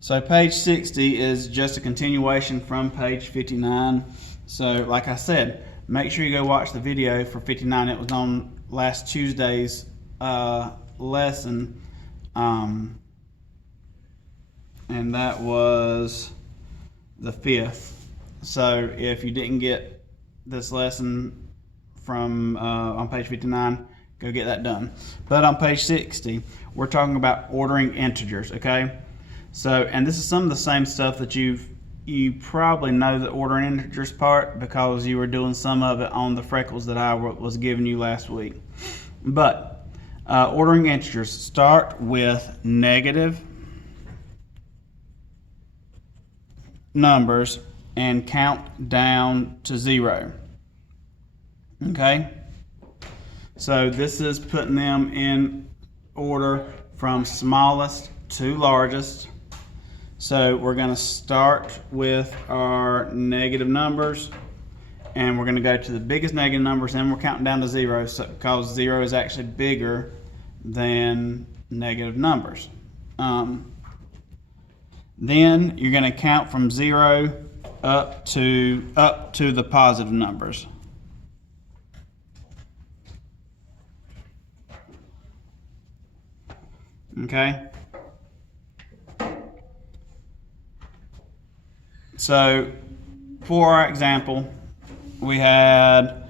So page 60 is just a continuation from page 59. So like I said, make sure you go watch the video for 59. It was on last Tuesday's lesson. And that was the 5th. So if you didn't get this lesson from on page 59, go get that done. But on page 60, we're talking about ordering integers, okay? So, and this is some of the same stuff that you probably know the ordering integers part because you were doing some of it on the freckles that I was giving you last week. But ordering integers, start with negative numbers and count down to 0. Okay? So this is putting them in order from smallest to largest. So we're going to start with our negative numbers, and we're going to go to the biggest negative numbers, and we're counting down to 0 because 0 is actually bigger than negative numbers. Then you're going to count from 0 up to the positive numbers. Okay? So, for our example, we had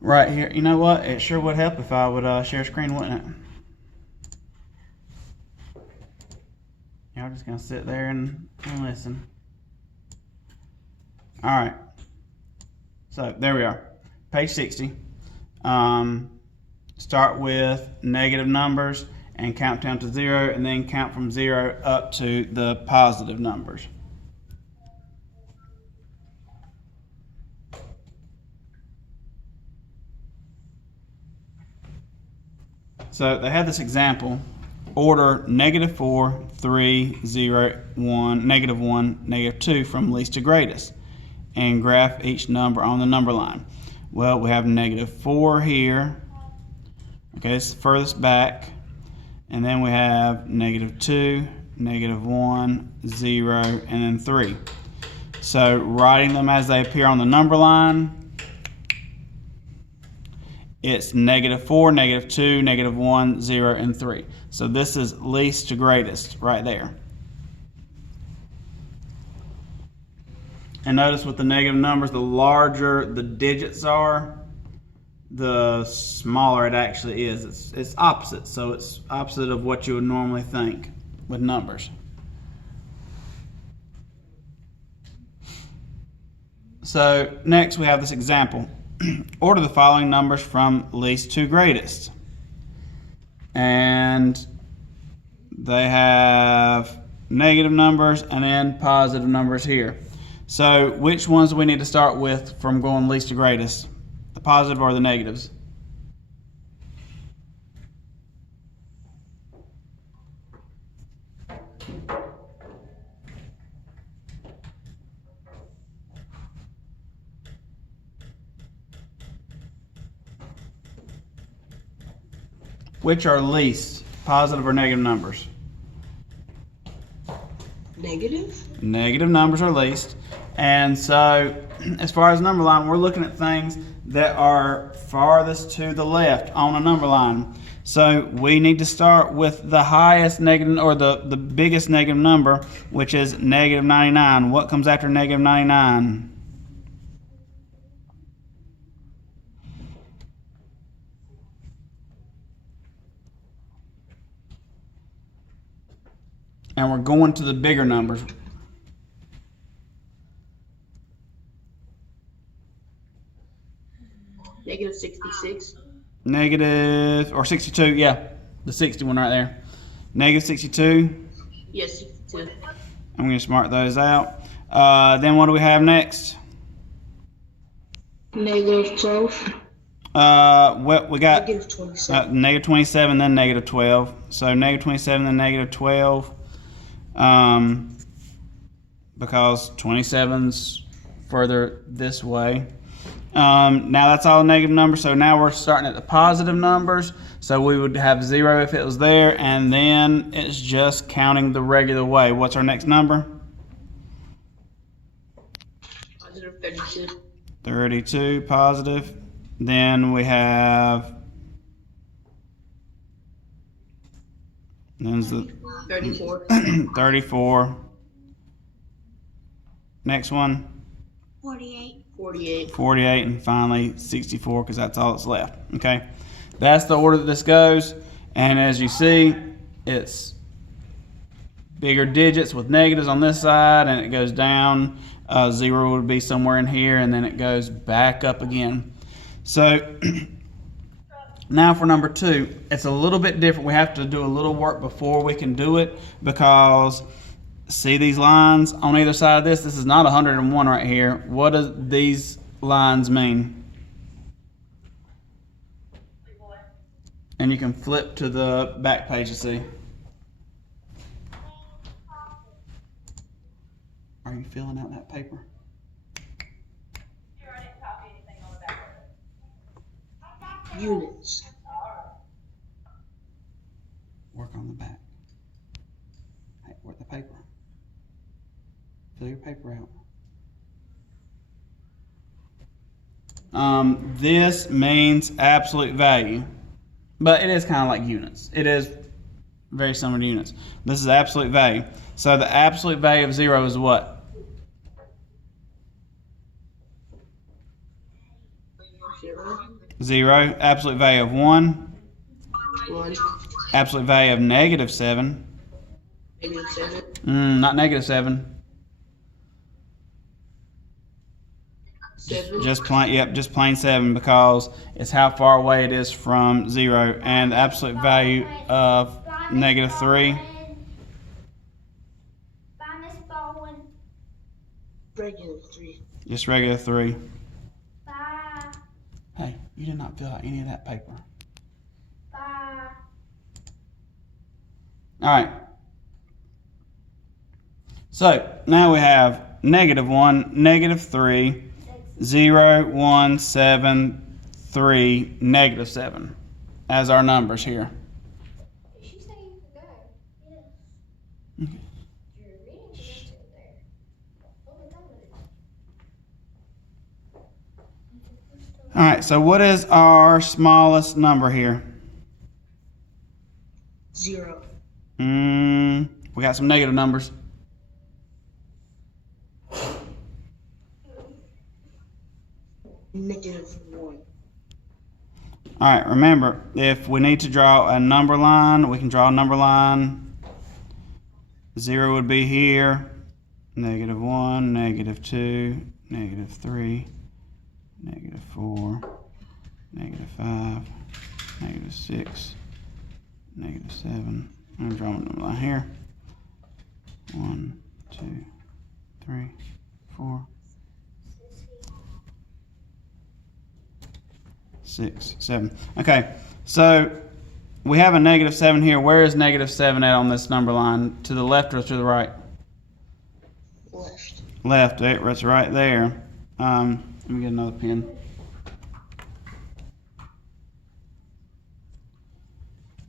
right here, you know what? It sure would help if I would share screen, wouldn't it? Y'all just gonna sit there and listen. All right. So, there we are. Page 60. Start with negative numbers and count down to 0, and then count from 0 up to the positive numbers. So they have this example, order -4, 3, 0, 1, -1, -2 from least to greatest, and graph each number on the number line. Well, we have -4 here. Okay, it's furthest back. And then we have -2, -1, 0, and then 3. So writing them as they appear on the number line, it's -4, -2, -1, 0, and 3. So this is least to greatest right there. And notice with the negative numbers, the larger the digits are, the smaller it actually is. It's opposite. So it's opposite of what you would normally think with numbers. So next we have this example. Order the following numbers from least to greatest. And they have negative numbers and then positive numbers here. So which ones do we need to start with from going least to greatest? The positive or the negatives? Which are least, positive or negative numbers? Negative? Negative numbers are least. And so, as far as number line, we're looking at things that are farthest to the left on a number line. So we need to start with the highest negative, or the biggest negative number, which is -99. What comes after -99? And we're going to the bigger numbers. -66. Negative, or 62, yeah. The 60 one right there. -62. Yes, 62. I'm going to mark those out. Then what do we have next? -12. Well, we got -27. -27, then -12. So -27, then -12. Because 27's further this way. Now that's all negative numbers. So now we're starting at the positive numbers. So we would have 0 if it was there, and then it's just counting the regular way. What's our next number? Positive 32. 32, positive. Then we have, then the 34. 34. Next one, 48. 48. 48, and finally 64, because that's all that's left. Okay, that's the order that this goes. And as you see, it's bigger digits with negatives on this side, and it goes down. 0 would be somewhere in here, and then it goes back up again. So now for number 2, it's a little bit different. We have to do a little work before we can do it, because see these lines on either side of this? This is not 101 right here. What do these lines mean? And you can flip to the back page to see. Are you filling out that paper? Sure, I didn't copy anything on the back of it. Units. Work on the back. Hey, work the paper. Fill your paper out. This means absolute value, but it is kind of like units. It is very similar to units. This is absolute value. So the absolute value of 0 is what? 0. 0. Absolute value of 1. 1. Absolute value of negative 7. Negative 7. Not negative 7. 7. Just plain, yep, just plain 7, because it's how far away it is from 0. And the absolute value of negative 3. Bye, Miss Baldwin. Regular 3. Just regular 3. Bye. Hey, you did not fill out any of that paper. Bye. Alright. So, now we have negative 1, negative 3, 0, 1, 7, 3, negative 7 as our numbers here. Did she say you could go? Yes. Okay. You're reading to go there. What was that with it? Alright, so what is our smallest number here? 0. We got some negative numbers. Negative 1. Alright, remember, if we need to draw a number line, we can draw a number line. 0 would be here. Negative 1, negative 2, negative 3, negative 4, negative 5, negative 6, negative 7. I'm going to draw a number line here. 1, 2, 3, 4, 6, 7. Okay, so we have a negative 7 here. Where is negative 7 at on this number line? To the left or to the right? Left. Left. It's right there. Let me get another pen.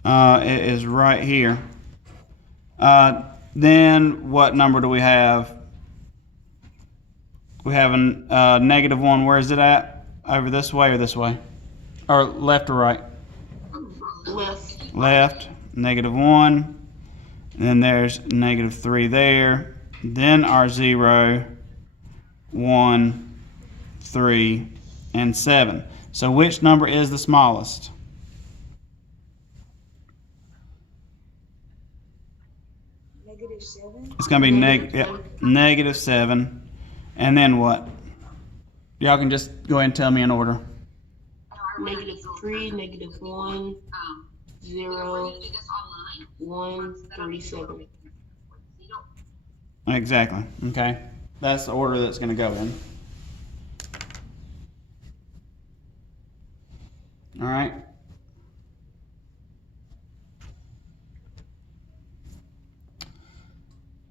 It is right here. Then what number do we have? We have a negative 1. Where is it at? Over this way or this way? Or left or right? Left. Left. Negative 1. And then there's negative 3 there. Then our 0, 1, 3, and 7. So which number is the smallest? Negative 7. It's going to be negative 7. And then what? Y'all can just go ahead and tell me in order. Negative 3, negative 1, 0, 1, 37. Exactly. Okay. That's the order that's going to go in. All right.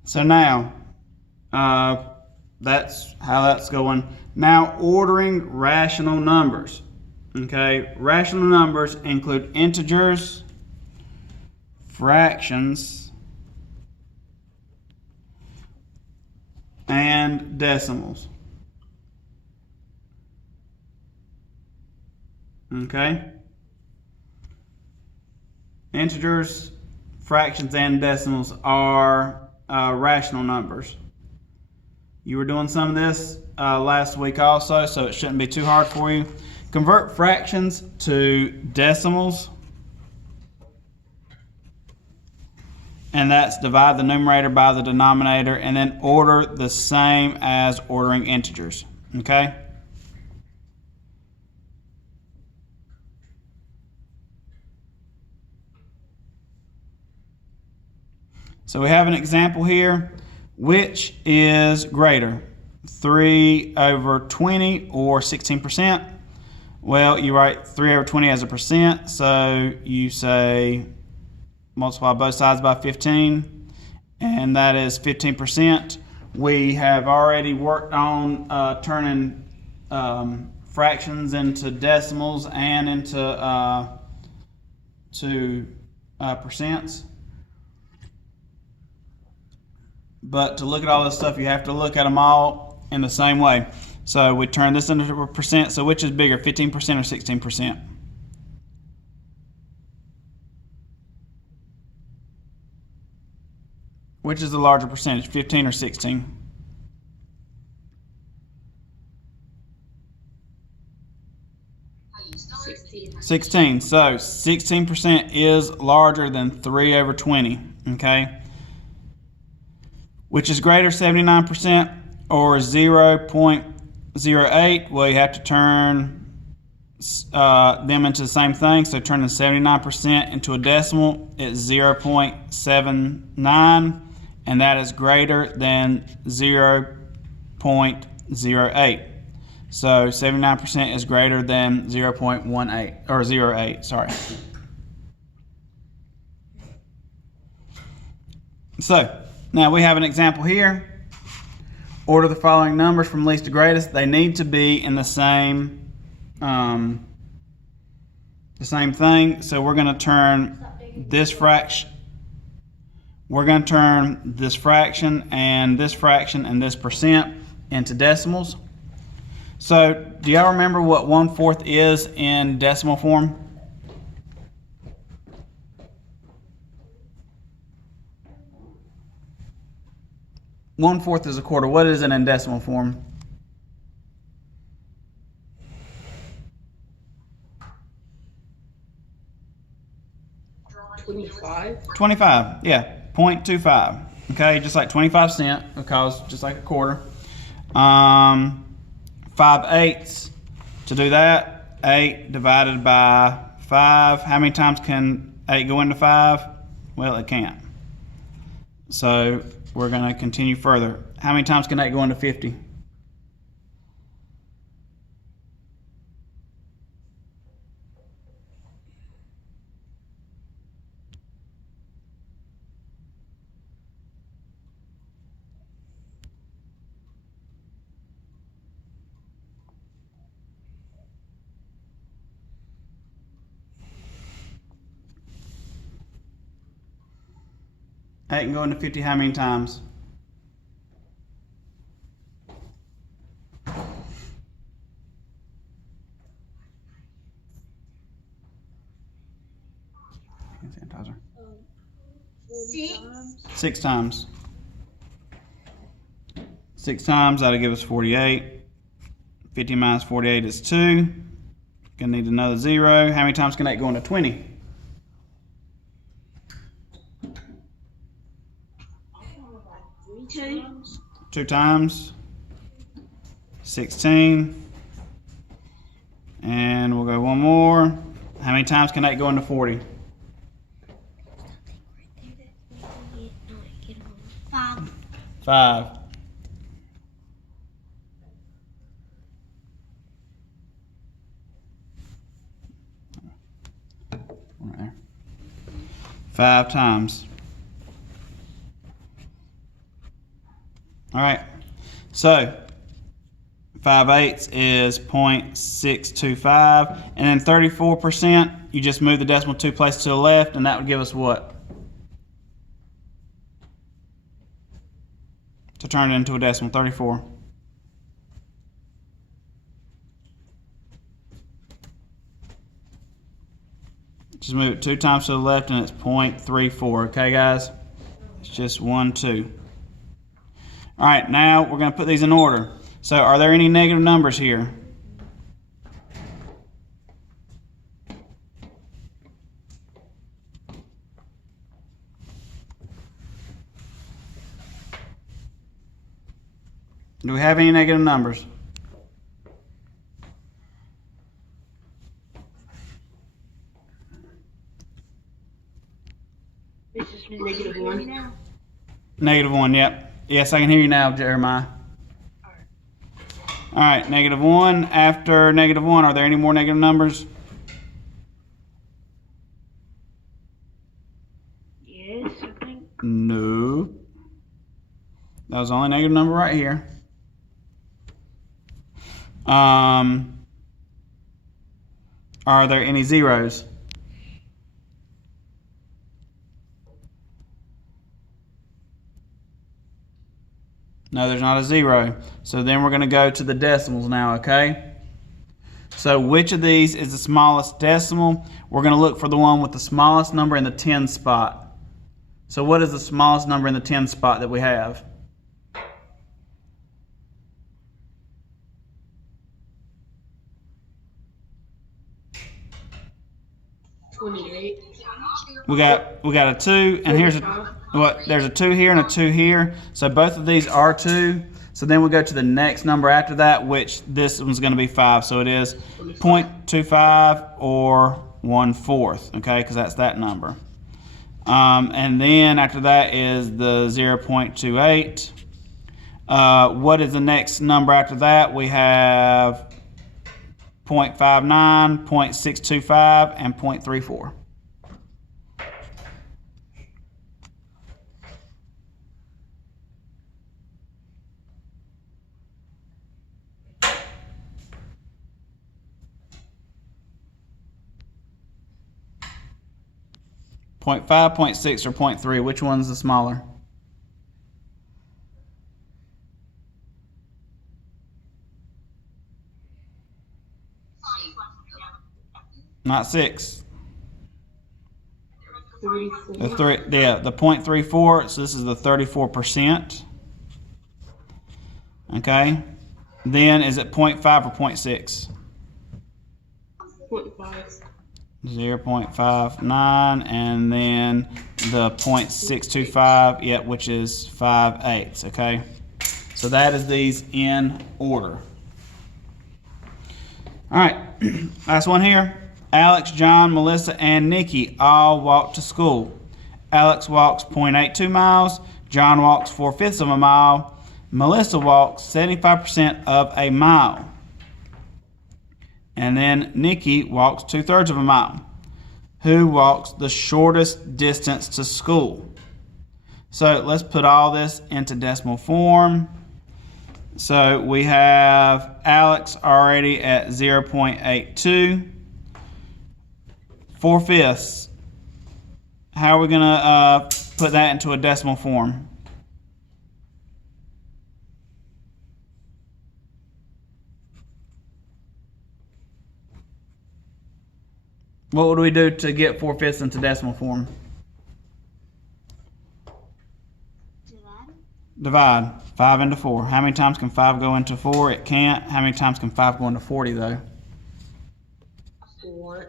So now, that's how that's going. Now, ordering rational numbers. Okay, rational numbers include integers, fractions, and decimals. Okay? Integers, fractions, and decimals are rational numbers. You were doing some of this last week also, so it shouldn't be too hard for you. Convert fractions to decimals, and that's divide the numerator by the denominator, and then order the same as ordering integers. Okay? So we have an example here. Which is greater, 3 over 20 or 16%? Well, you write 3 over 20 as a percent, so you say multiply both sides by 15, and that is 15%. We have already worked on turning fractions into decimals and into percents. But to look at all this stuff, you have to look at them all in the same way. So we turn this into a percent. So which is bigger, 15% or 16%? Which is the larger percentage, 15 or 16? $16. 16. So 16% is larger than 3 over 20. Okay? Which is greater, 79% or 0.08? Well, you have to turn them into the same thing. So turn the 79% into a decimal. It's 0.79, and that is greater than 0.08. So 79% is greater than 0.18 or 0.8. Sorry. So now we have an example here. Order the following numbers from least to greatest. They need to be in the same thing. So we're going to turn this fraction. We're going to turn this fraction and this percent into decimals. So do y'all remember what 1/4 is in decimal form? One-fourth is a quarter. What is it in decimal form? $25. 25. Yeah, 0.25. Okay, just like 25 cents, because just like a quarter. 5/8. To do that, 8 divided by 5. How many times can 8 go into 5? Well, it can't. So we're going to continue further. How many times can 8 go into 50? Eight can go into 50 how many times? Sanitizer. 6. 6 times. 6 times, that'll give us 48. 50 minus 48 is 2. Gonna need another 0. How many times can 8 go into 20? 2. 2 times. 16. And we'll go one more. How many times can 8 go into 40? 5. 5. Right there. 5 times. All right. So 5/8 is 0.625, and then 34%, you just move the decimal 2 places to the left, and that would give us what? To turn it into a decimal, 34. Just move it 2 times to the left, and it's 0.34. Okay, guys? It's just 1, 2. All right, now we're going to put these in order. So are there any negative numbers here? Do we have any negative numbers? This is -1. -1, yep. Yes, I can hear you now, Jeremiah. All right, -1. After -1, are there any more negative numbers? Yes, I think. No. That was the only negative number right here. Are there any zeros? No, there's not a zero. So then we're going to go to the decimals now, okay? So which of these is the smallest decimal? We're going to look for the one with the smallest number in the 10 spot. So what is the smallest number in the 10 spot that we have? 28. We got a 2, and here's a what? There's a 2 here and a 2 here. So both of these are 2. So then we go to the next number after that, which this one's going to be 5. So it is 0.25 or 1/4. Okay, because that's that number. And then after that is the 0.28. What is the next number after that? We have 0.59, 0.625, and 0.34. .5, 0.6, or 0.3, which one's the smaller? Not 6. 34. The 0.34, so this is the 34%. Okay. Then is it 0.5 or 0.6? 0.5. 0.59, and then the 0.625, yeah, which is 5/8, okay? So that is these in order. All right, last one here. Alex, John, Melissa, and Nikki all walk to school. Alex walks 0.82 miles, John walks 4/5 of a mile, Melissa walks 75% of a mile. And then Nikki walks 2/3 of a mile. Who walks the shortest distance to school? So let's put all this into decimal form. So we have Alex already at 0.82. 4/5. How are we going to put that into a decimal form? What would we do to get 4/5 into decimal form? Divide. 5 into 4. How many times can 5 go into 4? It can't. How many times can 5 go into 40 though? 4.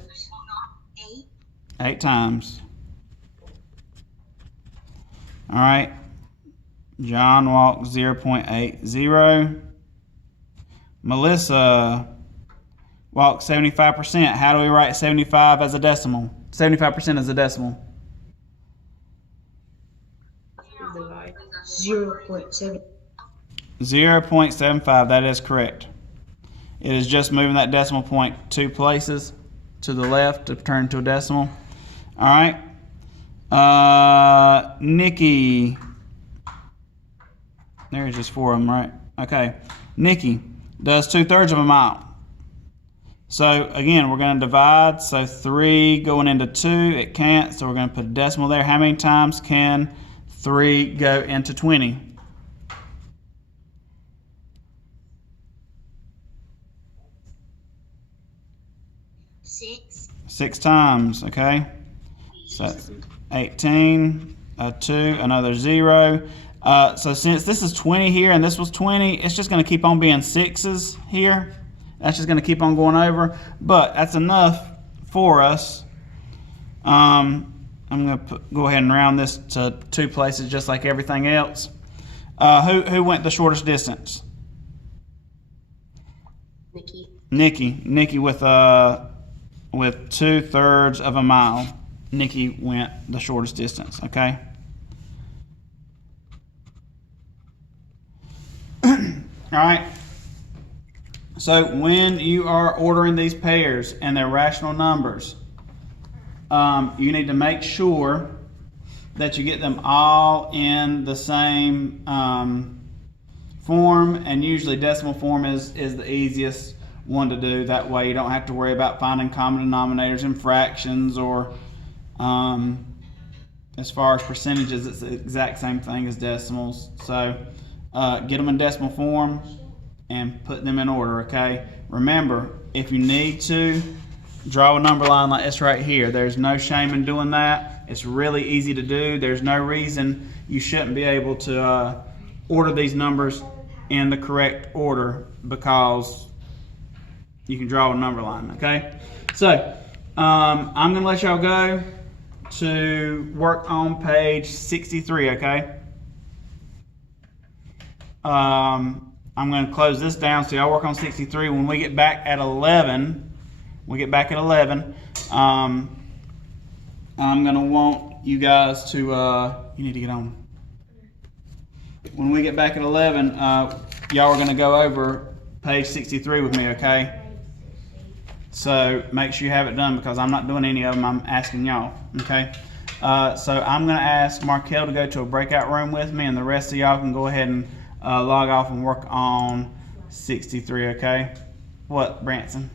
8. 8 times. All right. John walks 0.80. Melissa walks 75%. How do we write 75 as a decimal? 75% as a decimal. Divide. 0.7. 0.75. That is correct. It is just moving that decimal point 2 places to the left to turn to a decimal. All right. Nikki There's just 4 of them, right? Okay. Nikki does 2/3 of a mile. So again, we're going to divide. So 3 going into 2, it can't. So we're going to put a decimal there. How many times can 3 go into 20? 6. 6 times, okay? So that's 18, a 2, another 0. So since this is 20 here and this was 20, it's just going to keep on being 6s here. That's just going to keep on going over. But that's enough for us. I'm going to go ahead and round this to 2 places just like everything else. Who went the shortest distance? Nikki. Nikki with 2/3 of a mile. Nikki went the shortest distance, okay? All right. So when you are ordering these pairs and they're rational numbers, you need to make sure that you get them all in the same form, and usually decimal form is the easiest one to do. That way you don't have to worry about finding common denominators in fractions, or as far as percentages, it's the exact same thing as decimals. So get them in decimal form and put them in order, okay? Remember, if you need to, draw a number line like this right here. There's no shame in doing that. It's really easy to do. There's no reason you shouldn't be able to order these numbers in the correct order, because you can draw a number line, okay? So I'm gonna let y'all go to work on page 63, okay? I'm going to close this down so y'all work on 63. When we get back at 11, I'm going to want you guys to, you need to get on. When we get back at 11, y'all are going to go over page 63 with me, okay? So make sure you have it done, because I'm not doing any of them. I'm asking y'all, okay? So I'm going to ask Markel to go to a breakout room with me, and the rest of y'all can go ahead and log off and work on 63, okay? What, Branson?